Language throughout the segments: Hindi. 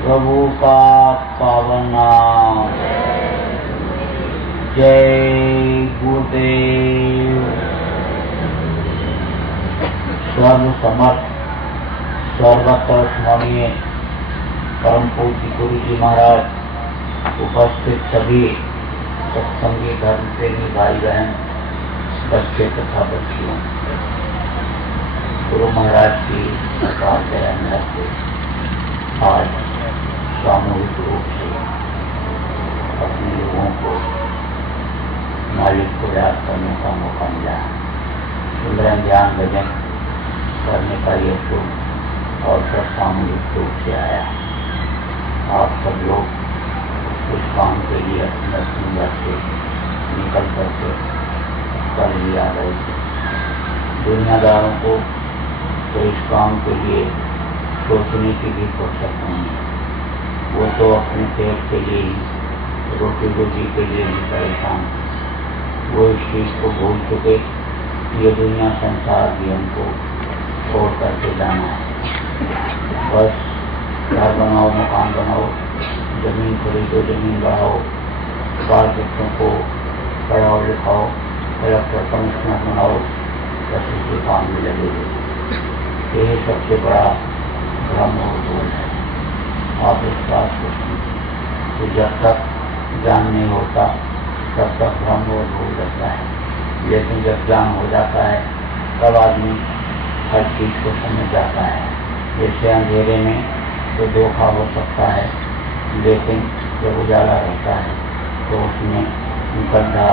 प्रभु का पावन नाम। जय गुरुदेव। सर्व समर्थ सर्वत्र स्मरणीय परम पूज्य गुरु जी महाराज, उपस्थित सभी सत्संगी धर्म प्रेमी भाई बहन, बच्चे तथा बच्चियों, गुरु महाराज की सरकार दया से आज सामूहिक रूप से अपने लोगों को मालिक को याद करने का मौका मिला। सुंदर ध्यान भजन करने का ये शुभ और सब सामूहिक रूप से आया। आप सब लोग उस काम के लिए अपने सुंदर से निकल करके कर लिया गए थे। दुनियादारों को तो इस काम के लिए सोचने की भी फुर्सत नहीं है। वो तो अपने पेट के लिए ही, रोटी रोटी के लिए ही परेशान। वो इस चीज को भूल चुके, ये दुनिया संसार भी हमको छोड़ करके जाना है। बस घर बनाओ, मकान बनाओ, जमीन खरीदो, जमीन बढ़ाओ, बाल बच्चों को पढ़ाओ लिखाओ, कलेक्टर कमिश्नर बनाओ, बस इसी काम में लगे हुए। यही सबसे बड़ा भ्रम और भूल है। आप इस बात को कि जब तक ज्ञान नहीं होता तब तक भ्रम और भूल रहता है, लेकिन जब ज्ञान हो जाता है तब आदमी हर चीज को समझ जाता है। जैसे अंधेरे में तो धोखा हो सकता है, लेकिन जब उजाला रहता है तो उसमें गड्ढा,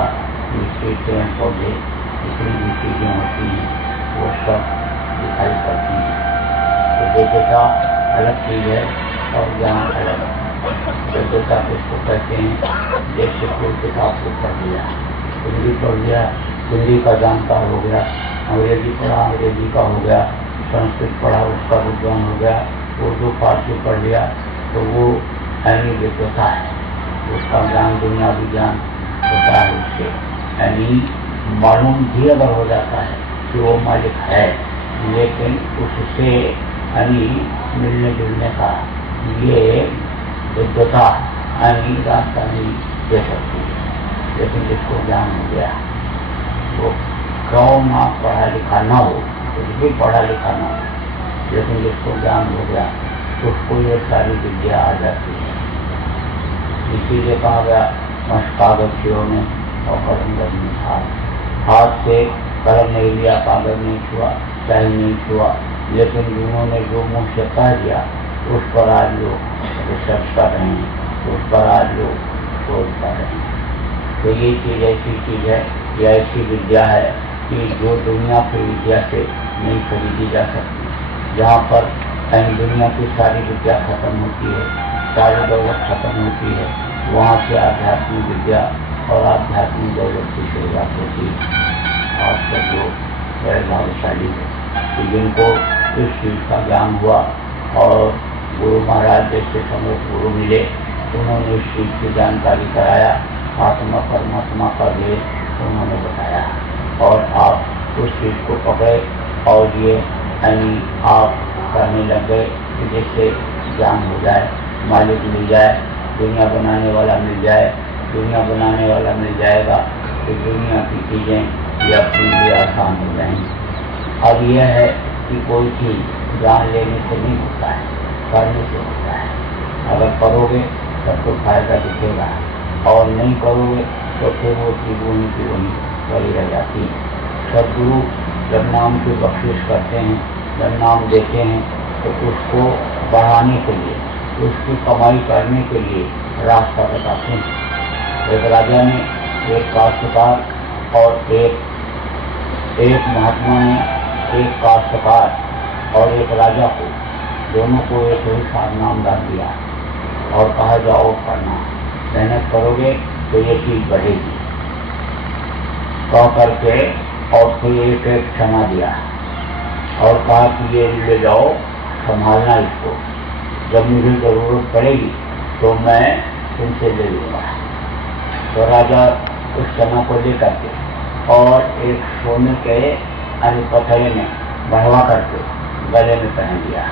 मिट्टी, पेड़ पौधे, जितनी भी चीजें होती हैं वो सब दिखाई पड़ती है। तो दिव्यता अलग चीज है और ज्ञान अलग है। दिव्यता किसको कहते हैं? जैसे कोई किताब को पढ़ लिया, हिंदी पढ़ लिया, हिंदी का जानकार हो गया, अंग्रेजी पढ़ा, अंग्रेजी का हो गया, संस्कृत पढ़ा, उसका विद्वान हो गया, उर्दू फारसी पढ़ लिया, तो वो यानी दिव्यता है। उसका ज्ञान दुनियावी ज्ञान होता है उससे, यानी मालूम भी अगर हो जाता है कि वो मालिक है, लेकिन उससे यानी मिलने जुलने का ये दिव्यता यानी रास्ता नहीं दे सकती। लेकिन जिसको ज्ञान हो गया, वो क्यों ना पढ़ा लिखा ना हो, कुछ भी पढ़ा लिखा ना हो, लेकिन जिसको ज्ञान हो गया उसको ये सारी विद्या आ जाती है। इसीलिए कहा गया कागज ने और कलम में हाथ से कलम नहीं लिया, कागज नहीं छुआ, चाहे नहीं छुआ, लेकिन जिन्होंने जो मुँह से कह दिया उस पर आज लोग रिसर्च कर रहे हैं, उस पर आज लोग शोध कर रहे हैं। तो ये चीज ऐसी चीज है, ये ऐसी विद्या है कि जो दुनिया की विद्या से नहीं खरीदी जा सकती। जहाँ पर दुनिया की सारी विद्या खत्म होती है, सारी दौलत खत्म होती है, वहाँ से आध्यात्मिक विद्या और आध्यात्मिक दौलत की शुरुआत होती है। आप सब लोग बड़े भाग्यशाली है कि जिनको इस चीज का ज्ञान हुआ और गुरु महाराज जैसे समर्थ गुरु मिले, उन्होंने इस चीज की जानकारी कराया, आत्मा परमात्मा का भेद उन्होंने बताया और आप उस चीज को पकड़े और ये यानी आप करने लग गए कि जिससे ज्ञान हो जाए, मालिक मिल जाए, दुनिया बनाने वाला मिल जाए, दुनिया बनाने वाला मिल जाएगा तो दुनिया की चीजें ये अपने लिए आसान हो जाएंगी। अब यह है कि कोई चीज ज्ञान लेने से नहीं होता है, करने से होता है। अगर करोगे तब तो फायदा दिखेगा और नहीं करोगे तो फिर वो चीज वहीं की वहीं पड़ी रह जाती है। सदगुरु जब नाम की बख्शिश करते हैं, जब नाम देते हैं तो उसको बढ़ाने के लिए, उसकी कमाई करने के लिए रास्ता बताते हैं। एक राजा ने एक काश्तकार और एक महात्मा ने एक काश्तकार और एक राजा को, दोनों को एक ही साथ नाम डाल दिया और कहा जाओ पढ़ना, मेहनत करोगे तो ये चीज बढ़ेगी। कह करके और फिर एक एक क्षमा दिया और कहा कि ये ले जाओ, संभालना इसको, जब मुझे जरूरत पड़ेगी तो मैं तुमसे ले लूँगा। तो राजा उस क्षमा को लेकर के और एक सोने के पथरे में बढ़वा करके गले में पहन लिया।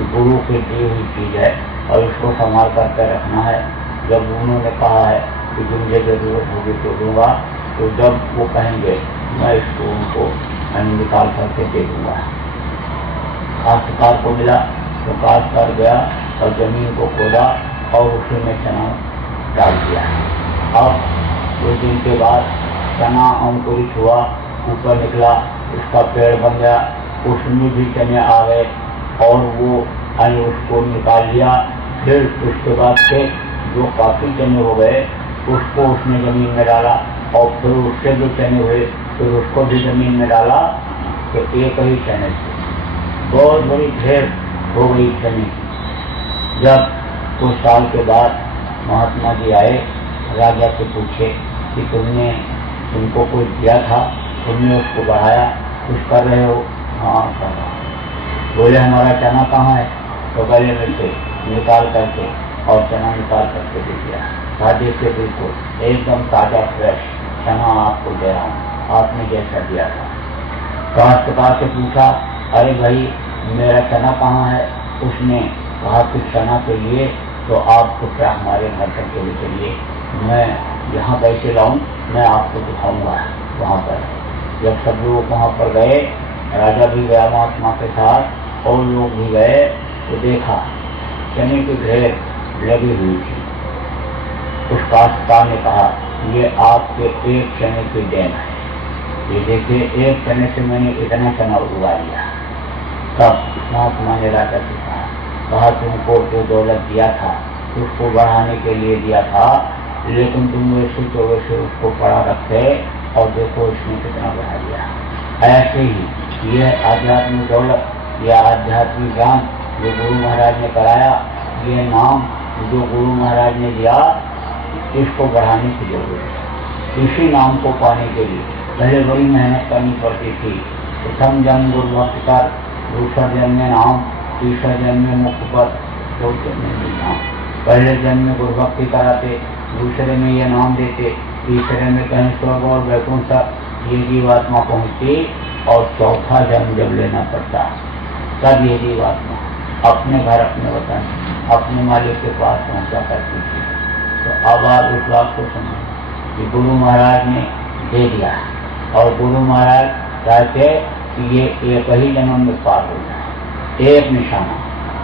कि गुरु की दी हुई चीज है और इसको संभाल करके रखना है। जब उन्होंने कहा है कि मुझे जरूरत होगी तो दूंगा, तो जब वो कहेंगे मैं इसको उनको निकाल करके दे दूंगा। काश्तकार को मिला तो काश्तकार गया और जमीन को खोदा और उसी में चना डाल दिया। अब कुछ दिन के बाद चना अंकुरित हुआ, ऊपर निकला, उसका पेड़ बन गया, उसमें भी चने आ गए और वो उसको निकाल लिया। फिर उसके बाद से जो काफी चने हो गए उसको उसने जमीन में डाला और फिर उससे जो चने हुए फिर उसको भी जमीन में डाला। तो एक ही चने से बहुत बड़ी ढेर हो गई चने। जब कुछ साल के बाद महात्मा जी आए, राजा से पूछे कि तुमको कुछ दिया था, तुमने उसको बढ़ाया, कुछ कर रहे हो? हाँ कर रहा। बोले हमारा चना कहाँ है? तो गले में से निकाल करके और चना निकाल करके दे दिया। खाद्य से बिल्कुल एकदम ताजा फ्रेश चना आपको दे रहा हूँ, आपने जैसा दिया था। काश्तकार से पूछा, अरे भाई मेरा चना कहाँ है? उसने कहा कि चना के लिए तो आपको क्या हमारे घर तक के लिए मैं यहाँ कैसे लाऊं, मैं आपको दिखाऊंगा वहाँ पर। जब सब लोग वहाँ पर गए, राजा भी गया महात्मा के साथ और लोग भी गए, तो देखा चने की ढेर लगी हुई थी। उस काश्तकार ने कहा ये आपके एक चने की देन है, ये देखिए एक चने से मैंने इतना चना उगा लिया। तब महात्मा ने राजा से कहा तुमको जो दौलत दिया था उसको बढ़ाने के लिए दिया था, लेकिन तुम वैसे तो वैसे उसको पड़ा रखे और देखो इसने कितना बढ़ा दिया। ऐसे ही यह आध्यात्मिक दौलत या आध्यात्मिक ज्ञान जो गुरु महाराज ने कराया, ये नाम जो गुरु महाराज ने दिया, इसको बढ़ाने की जरूरत है। इसी नाम को पाने के लिए पहले बड़ी मेहनत करनी पड़ती थी। प्रथम जन्म गुरु भक्ति कर, दूसरा जन्म में नाम, तीसरा जन्म में मुक्त पद, चौथे में नाम। पहले जन्म में गुरु भक्ति कराते, दूसरे में ये नाम देते, तीसरे में कहीं स्वर्ग और वैकुंठ तक ये जीवात्मा पहुँचती और चौथा जन्म जब लेना पड़ता तब ये जीवात्मा अपने घर, अपने वतन, अपने मालिक के पास पहुँचा करती थी। तो अब आप इस बात को समझें कि गुरु महाराज ने दे दिया और गुरु महाराज चाहते कि ये एक ही जन्म में पार हो जाए। एक निशाना,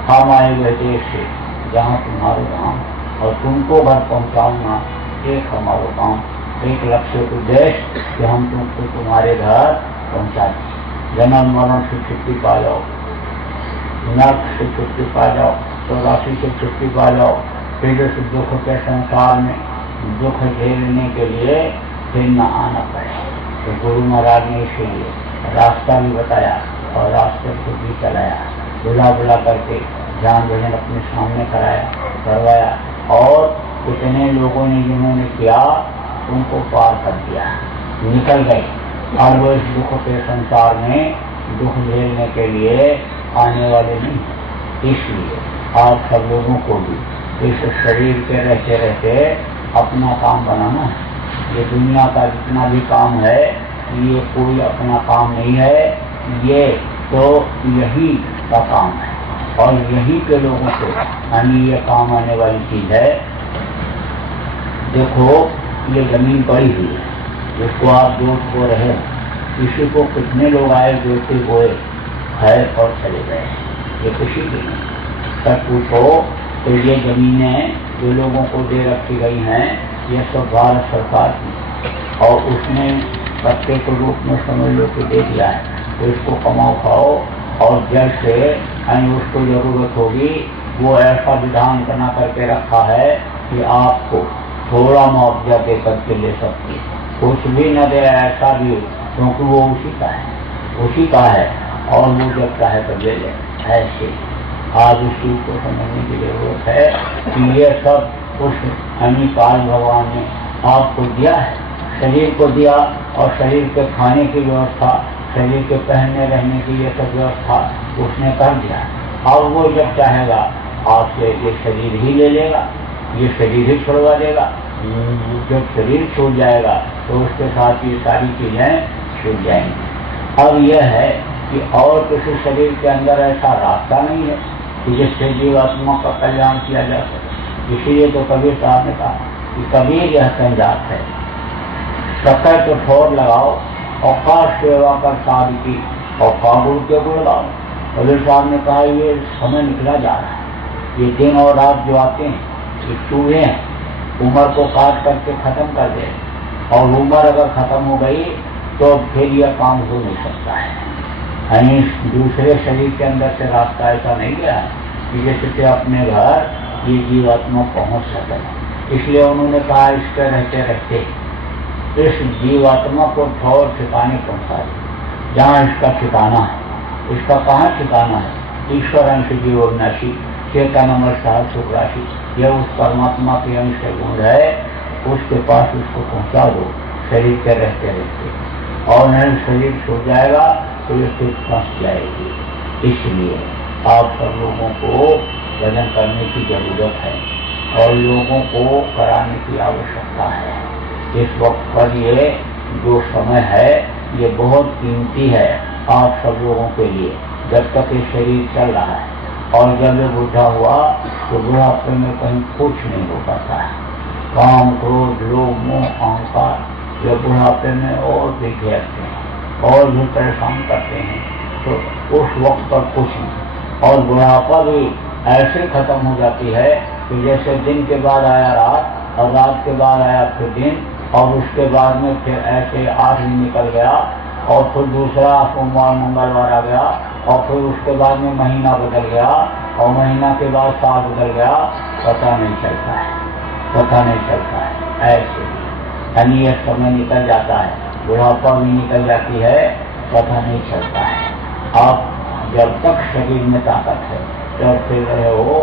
हम आए हुए देश से जहाँ तुम्हारा काम और तुमको घर पहुँचाऊंगा, एक हमारा काम, एक लक्ष्य उद्देश्य कि हम तुमको तुम्हारे घर पहुँचा दें। जन्म मरण से छुट्टी पा जाओ, नर्क से छुट्टी पा जाओ, तो राशि से छुट्टी पा जाओ, फिर इस दुख के संसार में दुख झेलने के लिए फिर न आना पड़े। तो गुरु महाराज ने इसीलिए रास्ता भी बताया और रास्ते को भी चलाया, बुला बुला करके जान भजन अपने सामने करवाया और इतने लोगों ने जिन्होंने किया उनको पार कर दिया, निकल गए। और वो इस दुख के संसार में दुख झेलने के लिए आने वाले नहीं। इसलिए आप सब लोगों को भी इस शरीर के रहते रहते अपना काम बनाना है। ये दुनिया का जितना भी काम है ये कोई अपना काम नहीं है, ये तो यही का काम है और यही के लोगों को यानी ये काम आने वाली चीज है। देखो ये जमीन पड़ी हुई है, जिसको आप जोत बो रहे हो, किसी को कितने लोग आए जोते बोए है और चले गए, ये किसी की नहीं। सच पूछो तो ये जमीनें जो लोगों को दे रखी गई हैं ये सब भारत सरकार की, और उसने सत्य के रूप में समझ लो कि दे दिया है, तो इसको कमाओ खाओ और जब से उसको जरूरत होगी वो ऐसा विधान बना करके रखा है कि आपको थोड़ा मुआवजा दे करके ले सकते, कुछ भी न दे ऐसा भी, क्योंकि वो उसी का है और वो जब चाहे तो ले ले। ऐसे आज इस चीज को समझने की जरूरत है कि ये सब उस काल भगवान ने आपको दिया है, शरीर को दिया और शरीर के खाने की व्यवस्था, शरीर के पहनने रहने की ये सब व्यवस्था उसने कर दिया। और वो जब चाहेगा आपसे ये शरीर ही ले लेगा, ये शरीर ही छोड़वा देगा। जब शरीर छूट जाएगा तो उसके साथ ये सारी चीजें छूट जाएंगी। अब यह है कि और किसी शरीर के अंदर ऐसा रास्ता नहीं है कि जिससे जीवात्मा का कल्याण किया जा सके। इसीलिए तो कबीर साहब ने कहा कि कबीर यह संजात है, सकै तो ठोर लगाओ और कार सेवा कर साध की और काबुल के गुण गाओ। कबीर साहब ने कहा ये समय निकला जा रहा है, ये दिन और रात जो आते हैं ये चूहे हैं, उम्र को काट करके खत्म कर दे, और उम्र अगर खत्म हो गई तो फिर यह काम हो नहीं सकता है। कहीं दूसरे शरीर के अंदर से रास्ता ऐसा नहीं गया है कि जैसे अपने घर ये जीवात्मा पहुंच सके। इसलिए उन्होंने कहा इसके रहते रहते इस जीवात्मा को ठौर ठिकाने पहुंचा दे जहाँ इसका ठिकाना है। इसका कहाँ ठिकाना है? ईश्वर अंश जीवोन्नाशी चेतनमय साहब सुखराशि, यह उस परमात्मा के अंश गुण है, उसके पास उसको पहुंचा दो शरीर के रहते रहते, और नहीं शरीर छूट जाएगा तो ये फिर फंस जाएगी। इसलिए आप सब लोगों को भजन करने की जरूरत है और लोगों को कराने की आवश्यकता है। इस वक्त पर ये जो समय है ये बहुत कीमती है आप सब लोगों के लिए, जब तक ये शरीर चल रहा है, और जब ये बूढ़ा हुआ तो बुढ़ापे में कहीं कुछ नहीं हो पाता है। काम क्रोध लोभ मोह अहंकार ये बुढ़ापे में और भी घेरते हैं और भी परेशान करते हैं, तो उस वक्त पर कुछ नहीं। और बुढ़ापा भी ऐसे खत्म हो जाती है कि जैसे दिन के बाद आया रात और रात के बाद आया फिर दिन, और उसके बाद में फिर ऐसे 8 दिन निकल गया और फिर दूसरा सोमवार मंगलवार आ गया, और फिर उसके बाद में महीना बदल गया और महीना के बाद साल बदल गया, पता नहीं चलता है, पता नहीं चलता है। ऐसे यानी यह समय निकल जाता है, बुढ़ापा भी निकल जाती है, पता नहीं चलता है। आप जब तक शरीर में ताकत है जब फिर रहे हो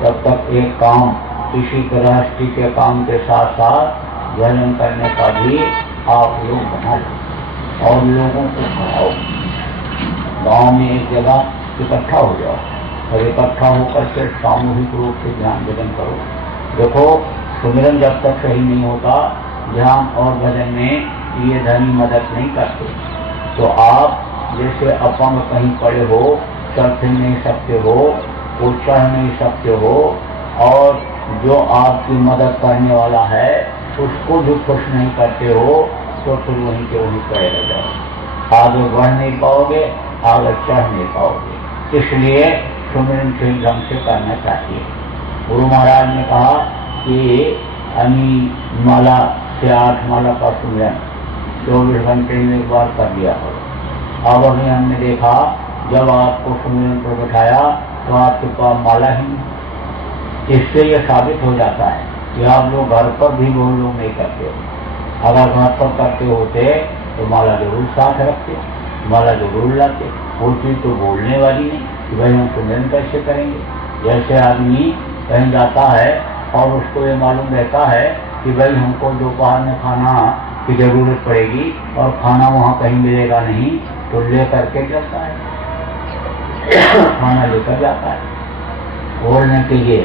तब तक एक काम किसी गृहस्थी के काम के साथ साथ भजन करने का भी आप लोग बना लो और लोगों को कराओ। गांव में एक जगह इकट्ठा हो जाओ और इकट्ठा होकर के सामूहिक रूप से ध्यान भजन करो। देखो सुमिरन जब तक सही नहीं होता, ध्यान और भजन में ये धनी मदद नहीं करते। तो आप जैसे अपंग कहीं पड़े हो, चल फिर नहीं सकते हो, वो चढ़ नहीं सकते हो, और जो आपकी मदद करने वाला है उसको भी खुश नहीं करते हो, तो फिर वहीं के वहीं पड़े रह जाओ, आगे बढ़ नहीं पाओगे, आगे चढ़ नहीं पाओगे। इसलिए सुमिरन सही ढंग से करना चाहिए। गुरु महाराज ने कहा कि अनी माला से 8 माला का सुमिरन 24 घंटे में एक बार कर लिया करो। अब अभी हमने देखा जब आपको सुमिरन पर बैठाया तो आपके पास माला ही नहीं। इससे यह साबित हो जाता है कि आप लोग घर पर भी वो लोग नहीं करते हो। अगर घर पर करते होते तो माला जरूर साथ रखते, माला जरूर लाते। वो चीज तो बोलने वाली नहीं कि भाई हम सुमिरन कैसे करेंगे। जैसे आदमी कहीं जाता है और उसको ये मालूम रहता है कि भाई हमको दोपहर में खाना की जरूरत पड़ेगी और खाना वहाँ कहीं मिलेगा नहीं, तो ले करके चलता है, खाना लेकर जाता है ओढ़ने के लिए।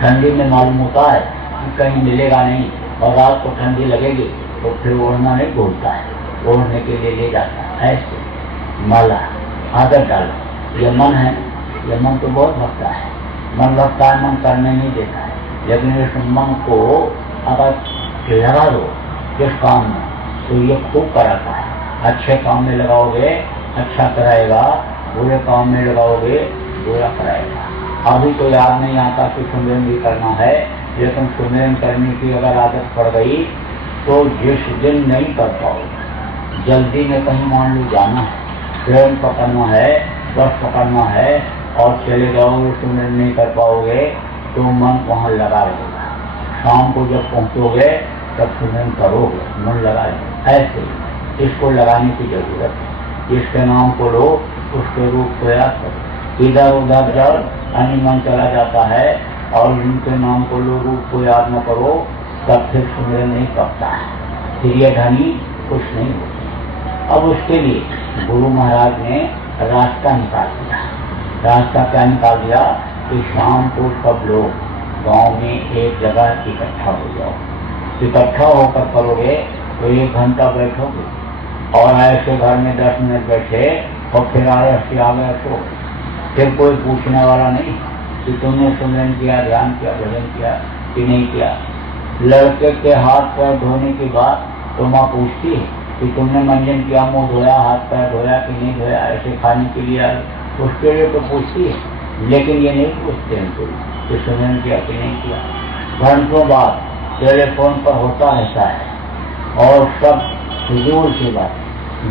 ठंडी में मालूम होता है कि कहीं मिलेगा नहीं और रात को ठंडी लगेगी तो फिर ओढ़ना नहीं भूलता है, ओढ़ने के लिए ले जाता है। ऐसे माला आदत डालो। ये मन है, ये मन तो बहुत भगता है, मन भगता है, मन करने नहीं देता है। लेकिन इस मन को अगर लगा दो किस काम में तो ये खूब कराता है। अच्छे काम में लगाओगे अच्छा कराएगा, बुरे काम में लगाओगे बुरा कराएगा। अभी तो याद नहीं आता कि सुमिरन भी करना है, लेकिन सुमिरन करने की अगर आदत पड़ गई तो जिस दिन नहीं कर पाओगे, जल्दी में कहीं मान लो जाना है, ट्रेन पकड़ना है, बस पकड़ना है और चले जाओगे, सुमिरन नहीं कर पाओगे तो मन वहाँ लगा रहेगा। शाम को जब पहुँचोगे तब सुमिरन करोगे, मन लगा रहेगा। ऐसे इसको लगाने की जरूरत है। इसके नाम को लो, उसके रूप को याद करो। इधर उधर जब अन्य मन चला जाता है और उनके नाम को लो, रूप को याद न करो, तब फिर सुमिरन नहीं करता है, फिर ये धनी कुछ नहीं होती। अब उसके लिए गुरु महाराज ने रास्ता निकाल दिया। रास्ता क्या निकाल दिया कि शाम को सब लोग गांव में एक जगह इकट्ठा हो जाओ। इकट्ठा होकर करोगे तो 1 घंटा बैठोगे और ऐसे घर में 10 मिनट बैठे और फिर आलस से आ गए सो, फिर कोई पूछने वाला नहीं कि तुमने सुमिरन किया, ध्यान किया, भजन किया कि नहीं किया। लड़के के हाथ पैर धोने के बाद तो माँ पूछती है कि तुमने मंजन किया, मुंह धोया, हाथ पैर धोया कि नहीं धोया, ऐसे खाने के लिए आए, उसके लिए तो पूछती है। लेकिन ये नहीं पूछते हैं कोई कि सुमिरन किया कि नहीं किया। घंटों बाद टेलीफोन पर होता रहता है और सब फिजूल की बात,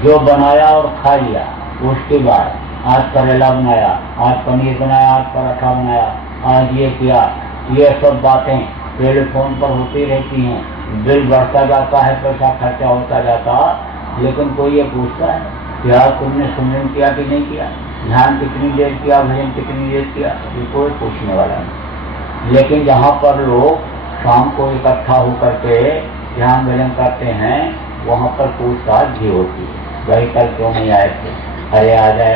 जो बनाया और खा लिया। उसके बाद आज करेला बनाया, आज पनीर बनाया, आज पराठा बनाया, आज ये किया, ये सब बातें टेलीफोन पर होती रहती हैं। बिल बढ़ता जाता है, पैसा खर्चा होता जाता, लेकिन कोई ये पूछता है कि आज तुमने सुमिरन किया कि नहीं किया, ध्यान कितनी देर किया, भजन कितनी देर किया, ये कोई पूछने वाला नहीं। लेकिन जहाँ पर लोग शाम को इकट्ठा होकर के ध्यान भजन करते हैं, वहाँ पर पूछताछ भी होती है, भाई कल क्यों नहीं आए थे, अरे आ जाए।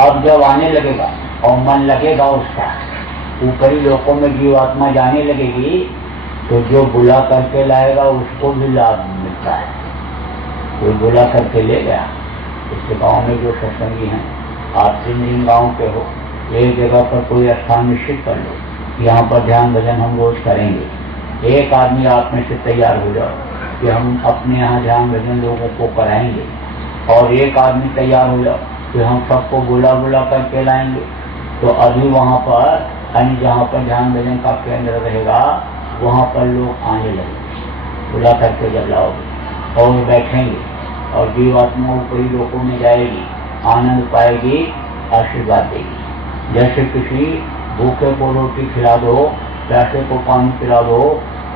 अब जब आने लगेगा और मन लगेगा उसका, ऊपरी लोकों में जीवात्मा जाने लगेगी, तो जो बुला करके लाएगा उसको भी लाभ मिलता है। कोई बुला करके ले गया, इसके गांव में जो सत्संगी हैं, आप 3 गांव के हो, एक जगह पर कोई स्थान निश्चित कर लो, यहाँ पर ध्यान भजन हम रोज करेंगे। एक आदमी आप में से तैयार हो जाओ कि हम अपने यहाँ ध्यान भजन लोगों को कराएंगे, और एक आदमी तैयार हो जाओ कि हम सबको बुला बुला करके लाएंगे। तो अभी वहाँ पर यानी जहाँ पर ध्यान भजन का केंद्र रहेगा, वहाँ पर लोग आने लगेंगे, बुला करके जब लाओगे और बैठेंगे, और जीवात्मा ऊपरी लोकों में जाएगी, आनंद पाएगी, आशीर्वाद देगी। जैसे किसी भूखे को रोटी खिला दो, प्यासे को पानी पिला दो,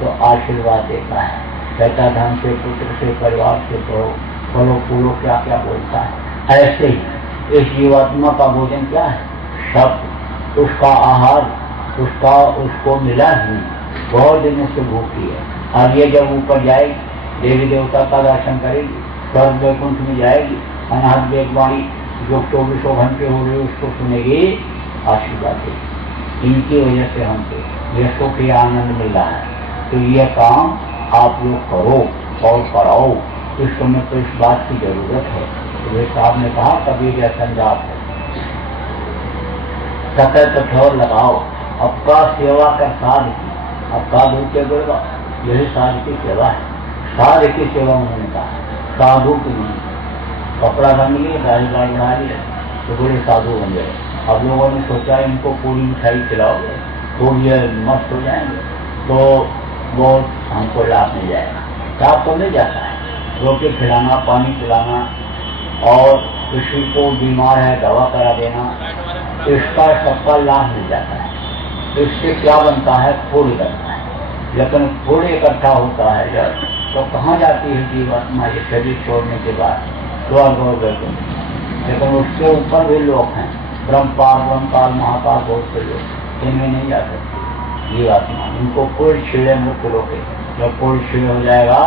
तो आशीर्वाद देता है, कहता धन से, पुत्र से, परिवार से करो, फलो फूलो, क्या क्या बोलता है। ऐसे ही इस जीवात्मा का भोजन क्या है, शब्द, उसका आहार, उसको मिला ही, बहुत दिनों से भूखी है। अब ये जब ऊपर जाएगी, देवी देवता का दर्शन करेगी, स्वर्ग वैकुंठ में जाएगी, अनाहत वेदवाणी जो 24 घंटे हो रहे उसको सुनेगी, आशीर्वाद देगी। इनकी वजह से हमको यशों के आनंद मिल रहा है। तो ये काम आप लोग करो और कराओ, इस समय तो इस बात की जरूरत है। तो वे साहब ने कहा कबीर यह संजाप है, सतह कठोर लगाओ, अपका सेवा कर साध की, अपका दूध के बोलेगा, यही साध की सेवा है। साध की सेवा उन्होंने कहा, साधु की नहीं। कपड़ा रंग लिए, दाढ़ी बाल बढ़ा लिए, तो बोले साधु बन गए। अब लोगों ने सोचा इनको पूरी मिठाई खिलाओगे तो ये मस्त हो जाएंगे, तो वो हमको लाभ मिल जाएगा। लाभ तो मिल जाता है, रोटी खिलाना, पानी पिलाना, और किसी को बीमार है दवा करा देना, इसका सबका लाभ मिल जाता है। इससे क्या बनता है, फूल बनता है। लेकिन फूल इकट्ठा होता है जब, तो कहाँ जाती है जीवात्मा ये शरीर छोड़ने के बाद, स्वर्ग और वैकुंठ। लेकिन उसके ऊपर भी लोग हैं, ब्रह्मपाल, ब्रह्मकाल, महाकाल, बहुत से लोग, इनमें नहीं जा सकते जीवात्मा। इनको कोई छीड़े मृत्यु लोके, जब कोई छीड़े हो जाएगा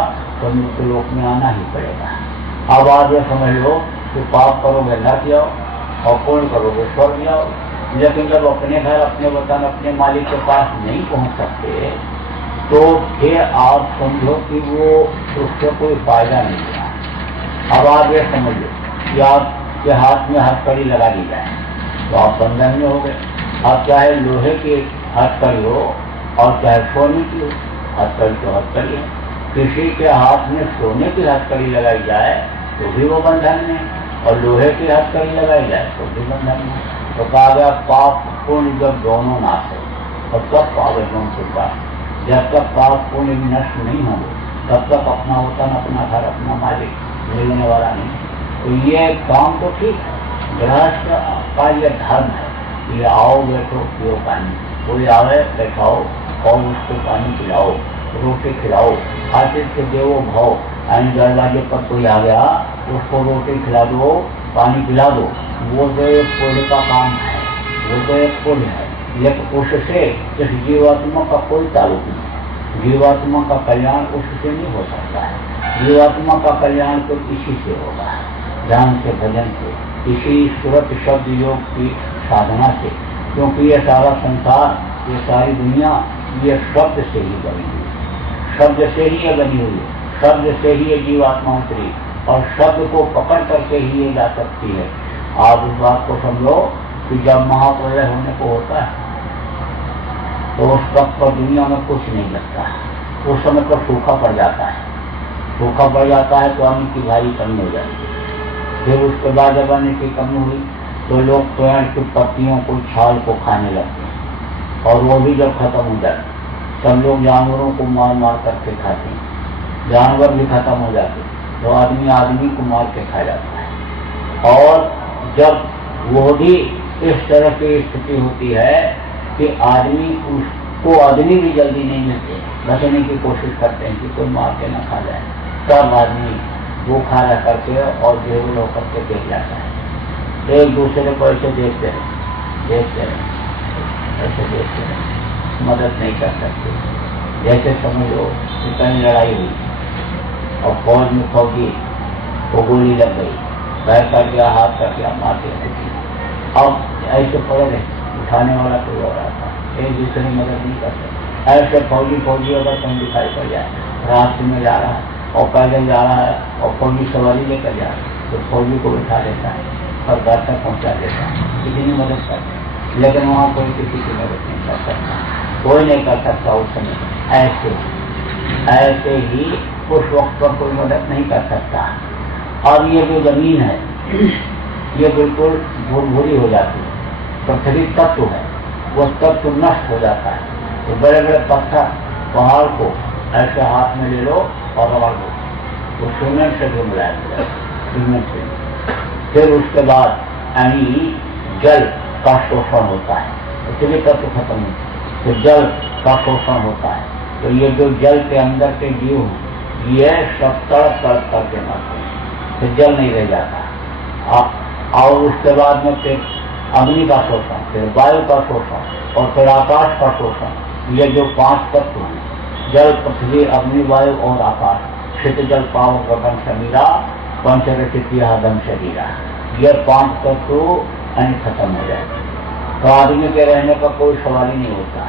तो मृत्यु लोक में आना ही पड़ेगा। अब आज ये समझ लो कि पाप करोगे नरक जाओ और पुण्य करोगे स्वर्ग जाओ। लेकिन जब अपने घर, अपने वतन, अपने मालिक के पास नहीं पहुंच सकते, तो फिर आप समझो कि वो उससे कोई फायदा नहीं है। अब आप ये समझ लो कि आपके हाथ में हथकड़ी लगा दी जाए तो आप बंधन में हो गए। अब चाहे लोहे की हथकड़ी हो और चाहे सोने की हो, हथकड़ी तो हथकड़ी है। किसी के हाथ में सोने की हथकड़ी लगाई जाए तो भी वो बंधन में, और लोहे की हथकड़ी लगाई जाए तो भी बंधन में। तो कहा गया पाप पुण्य जब दोनों नाश हो, और तब पावे दोनों छुटका। जब तक पाप पुण्य नष्ट नहीं होंगे तब तक अपना वतन, अपना घर, अपना मालिक मिलने वाला नहीं। तो ये काम तो ठीक है, गृहस्थ का ये धर्म है, ये आओ बैठो पियो पानी, कोई आवे बैठाओ और उसको पानी पिलाओ, रोटी खिलाओ, आतिथ्य देवो भाव। यानी दरवाजे पर कोई आ गया उसको रोटी खिला दो, पानी पिला दो, वो तो एक पुण्य का काम है, वो तो एक पुण्य है। लेकिन उससे इस जीवात्मा का कोई ताल्लुक नहीं, जीवात्मा का कल्याण उससे नहीं हो सकता है। जीवात्मा का कल्याण तो इसी से होगा, ध्यान से, भजन से, इसी सूरत शब्द योग की साधना से। क्योंकि ये सारा संसार, ये सारी दुनिया, ये शब्द से ही बनी हुई है, शब्द से ही ये बनी हुई है, शब्द से ही ये जीवात्मा उतरी, और शब्द को पकड़ करके ही ये जा सकती है। आप इस बात को समझो कि जब महाप्रलय होने को होता है तो उस वक्त पर दुनिया में कुछ नहीं लगता है, उस समय पर सूखा पड़ जाता है। सूखा पड़ जाता है तो अन्न की भारी कमी हो जाती है। फिर उसके बाद जब अन्न की कमी हुई तो लोग पेड़ की पत्तियों को, छाल को खाने लगते हैं, और वो भी जब खत्म हो जाए तब लोग जानवरों को मार मार करके खाते हैं। जानवर भी खत्म हो जाते तो आदमी आदमी को मार के खा जाता है। और जब वो भी इस तरह की स्थिति होती है कि आदमी, उसको आदमी भी जल्दी नहीं मिलते, बचने की कोशिश करते हैं कि कोई मार के न खा जाए, तब आदमी भूखा रह करके और बेहोश होकर के देख जाता है। एक दूसरे को ऐसे देखते रहे, ऐसे देखते रहे, मदद नहीं कर सकते। जैसे समझो कि कहीं लड़ाई हुई और फौज में फौजी वो गोली लग गई, पैर कट गया, हाथ कट गया, मार के अब ऐसे पड़े रहे, उठाने वाला कोई और आता, एक दूसरे की मदद नहीं कर सकते। ऐसे फौजी अगर कहीं दिखाई पड़ जाए, रास्ते में जा रहा है और पैदल जा रहा है और फौजी सवारी लेकर जा रहा है, तो फौजी को बिठा देता है और घर तक पहुंचा देता है, कितनी मदद करते हैं। लेकिन वहाँ कोई किसी की मदद नहीं कर सकता, कोई नहीं कर सकता उस समय। ऐसे ही उस वक्त पर कोई मदद नहीं कर सकता। और ये जो जमीन है ये बिल्कुल भूरी हो जाती है, पृथ्वी तत्व है, वो तत्व नष्ट हो जाता है। तो बड़े बड़े पत्थर पहाड़ को ऐसे हाथ में ले लो और रगड़ दो, तो सीमेंट से भी मिलाया जाए, सीमेंट से। फिर उसके बाद यानी जल का शोषण होता है, पृथ्वी तत्व खत्म होता है तो जल का शोषण होता है। तो ये जो जल के अंदर के जीव हैं ये सब तड़प करके मरते हैं, फिर जल नहीं रह जाता। और उसके बाद में फिर अग्नि का शोषण, फिर वायु का शोषण और फिर आकाश का शोषण। ये जो 5 तत्व हैं, जल, पृथ्वी, अग्नि, वायु और आकाश, क्षित जल पावक गगन समीरा पंचरचितिया दम शरीरा, ये 5 तत्व यानी खत्म हो जाए तो आदमी के रहने का कोई सवाल ही नहीं होता।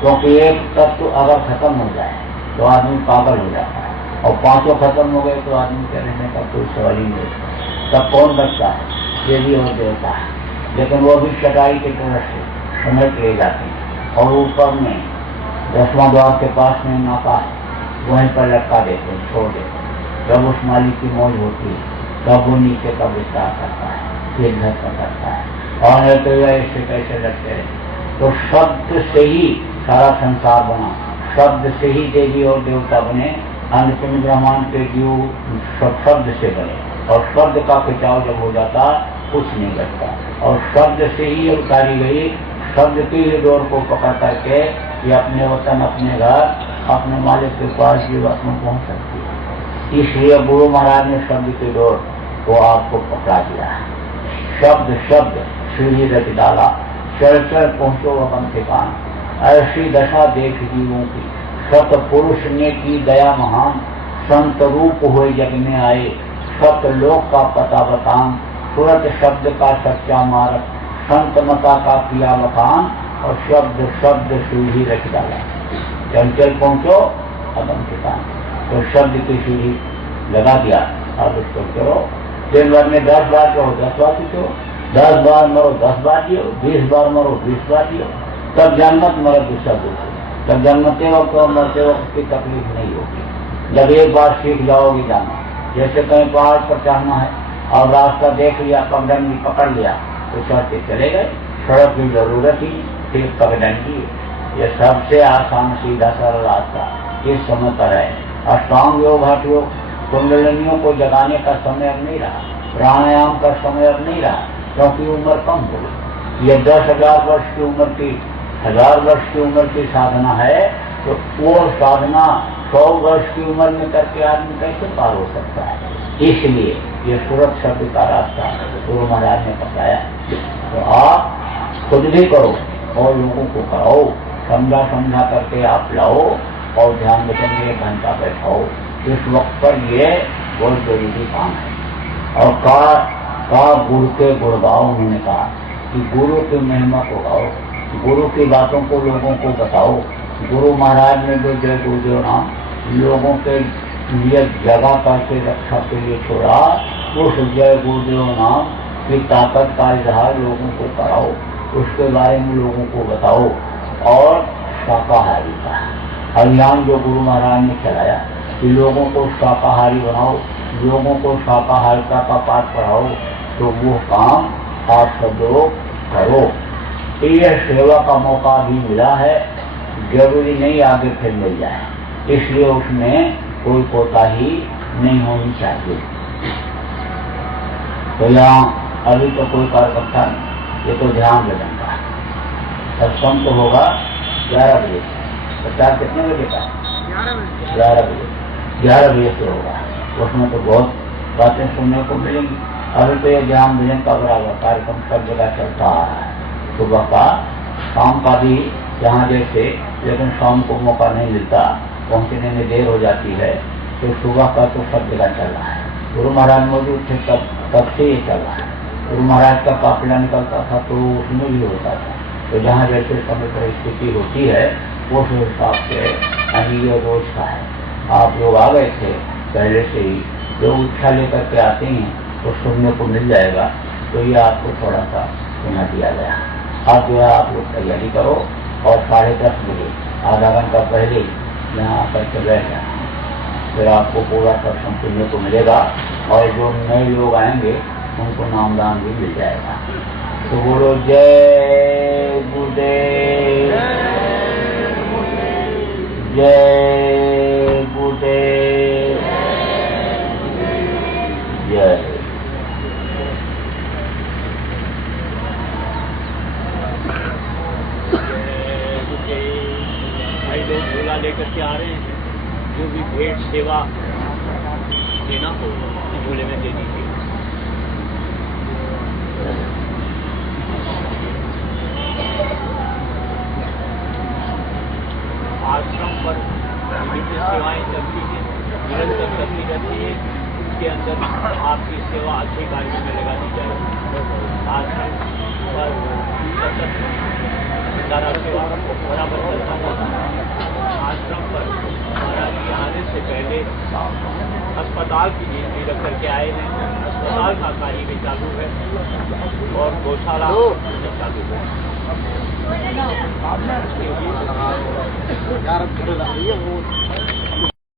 क्योंकि एक तत्व अगर खत्म हो जाए तो आदमी पागल हो जाता है, और 5 खत्म हो गए तो आदमी के रहने का कोई सवाल ही नहीं होता। तब कौन बचता है? देवी और देवता है, लेकिन वो भी चटाई की तरह से समेट ले जाते हैं और ऊपर में 10वां द्वार के पास में नाका है, वहीं पर लटका देते हैं, छोड़ देते हैं। जब उस मालिक की मौज होती है तब वो नीचे का विस्तार करता है, फिर घर का करता है, और नहीं तो ऐसे कैसे लटके रहे। तो शब्द से ही सारा संसार बना, शब्द से ही देवी और देवता बने, अंतिम ब्रह्मांड के जीव सब शब्द से बने। और शब्द का खिंचाव जब हो जाता कुछ नहीं बचता, और शब्द से ही उतारी गई, शब्द की ही डोर को पकड़ करके ये अपने वतन, अपने घर, अपने मालिक के पास जीवात्मा पहुंच सकती है। इसलिए गुरु महाराज ने शब्द की डोर को आपको पकड़ा दिया है। शब्द शब्द सीढ़ी रच डाला, चढ़ चढ़ पहुंचो अपन के कान, ऐसी दशा देख जीवों की, सत पुरुष ने की दया महान, संत रूप हुए जग में आए, सत लोक का पता बतान, सूरत शब्द का सच्चा मार्ग, संत मता का किया बखान, और शब्द शब्द सीढ़ी रच डाला, चंचल पहुंचो अदम के कान। तो शब्द की सीढ़ी लगा दिया, अब उसको करो, दिन भर में 10 बार कहो 10 बार करो, 10 बार मरो 10 बार दियो, 20 बार मरो 20 बार दियो, तब जन्मत मरो दूसरा दूसरे, तब जन्मते वक्त और मरते वक्त की तकलीफ नहीं होगी। जब एक बार सीख जाओगे जाना, जैसे कहीं पहाड़ पर चढ़ना है और रास्ता देख लिया, पगडंडी पकड़ लिया तो चढ़ते चले गए, सड़क की जरूरत ही फिर पगडंडी। ये सबसे आसान सीधा सरल रास्ता इस समय पर है। अष्टांग योग, हठ योग, कुंडलिनियों को जगाने का समय अब नहीं रहा, प्राणायाम का समय अब नहीं रहा, क्योंकि उम्र कम हो गई। ये 10,000 वर्ष की उम्र की, 1000 वर्ष की उम्र की साधना है, तो वो साधना 100 वर्ष की उम्र में करके आदमी कैसे पार हो सकता है। इसलिए ये सूरत शब्द का रास्ता गुरु महाराज ने बताया। तो आप खुद भी करो और लोगों को कराओ, समझा करके आप लाओ और ध्यान में 1 घंटा बैठाओ। इस वक्त पर ये बहुत जरूरी काम है। और का गुरु के गुणगाओ, उन्होंने कहा कि गुरु की महिमा को गाओ, गुरु की बातों को लोगों को बताओ। गुरु महाराज ने जो जय गुरुदेव नाम लोगों के लिए जगह करके रक्षा के लिए छोड़ा, उस जय गुरुदेव नाम कि ताकत का इजहार लोगों को कराओ, उसके बारे में लोगों को बताओ। और शाकाहारी का अभियान जो गुरु महाराज ने चलाया कि लोगों को शाकाहारी बनाओ, लोगों को शाकाहारिता का पाठ पढ़ाओ, तो वो काम आप सब लोग करो। यह सेवा का मौका भी मिला है, जरूरी नहीं आगे फिर मिल जाए, इसलिए उसमें कोई कोताही नहीं होनी चाहिए। तो यहाँ अभी तो कोई कार्यकर्ता नहीं, ये तो ध्यान भजन का है। सत्संग तो होगा 11 बजे। प्रचार कितने बजे का? 11 बजे। 11 बजे से होगा। उसमें तो बहुत बातें सुनने को मिलेंगी। अभी तो ये ध्यान भजन का बराबर कार्यक्रम सब जगह चलता आ रहा है। सुबह का, शाम का भी जहाँ जैसे, लेकिन शाम को मौका नहीं मिलता, पहुँचने में देर हो जाती है, तो सुबह का तो सब जगह चल रहा है। गुरु महाराज मौजूद थे तब से ये चल रहा है। गुरु महाराज का काफिला निकलता था तो उसमें भी होता था। तो जहाँ जैसे समय परिस्थिति होती है उस हिसाब से ये रोज का है। आप लोग आ गए थे पहले से ही, जो इच्छा लेकर के आते हैं तो सुनने को मिल जाएगा। तो ये आपको थोड़ा सा सुना दिया गया। अब जो है आप लोग तैयारी करो और 10:30 बजे आधा घंटा पहले यहाँ आकर के बैठ जाना, फिर आपको पूरा दर्शन सुनने को मिलेगा। और जो नए लोग आएंगे उनको नामदान भी मिल जाएगा। तो बोलो जय गुरुदेव, जय गुरुदेव, जय। भाई लोग झोला लेकर के आ रहे हैं, जो भी भेंट सेवा देना हो झोले में दे दीजिए। आश्रम पर विभिन्न सेवाएं चलती हैं, निरंतर चलती रहती है। उसके अंदर आपकी सेवा अच्छे कार्य में लगा दी जाएगी। आश्रम पर सतत भंडारा सेवा बराबर चलता है। आश्रम पर महाराज के आने से पहले अस्पताल की नींव रख करके आए हैं। अस्पताल का कार्य भी चालू है और गौशाला चालू है।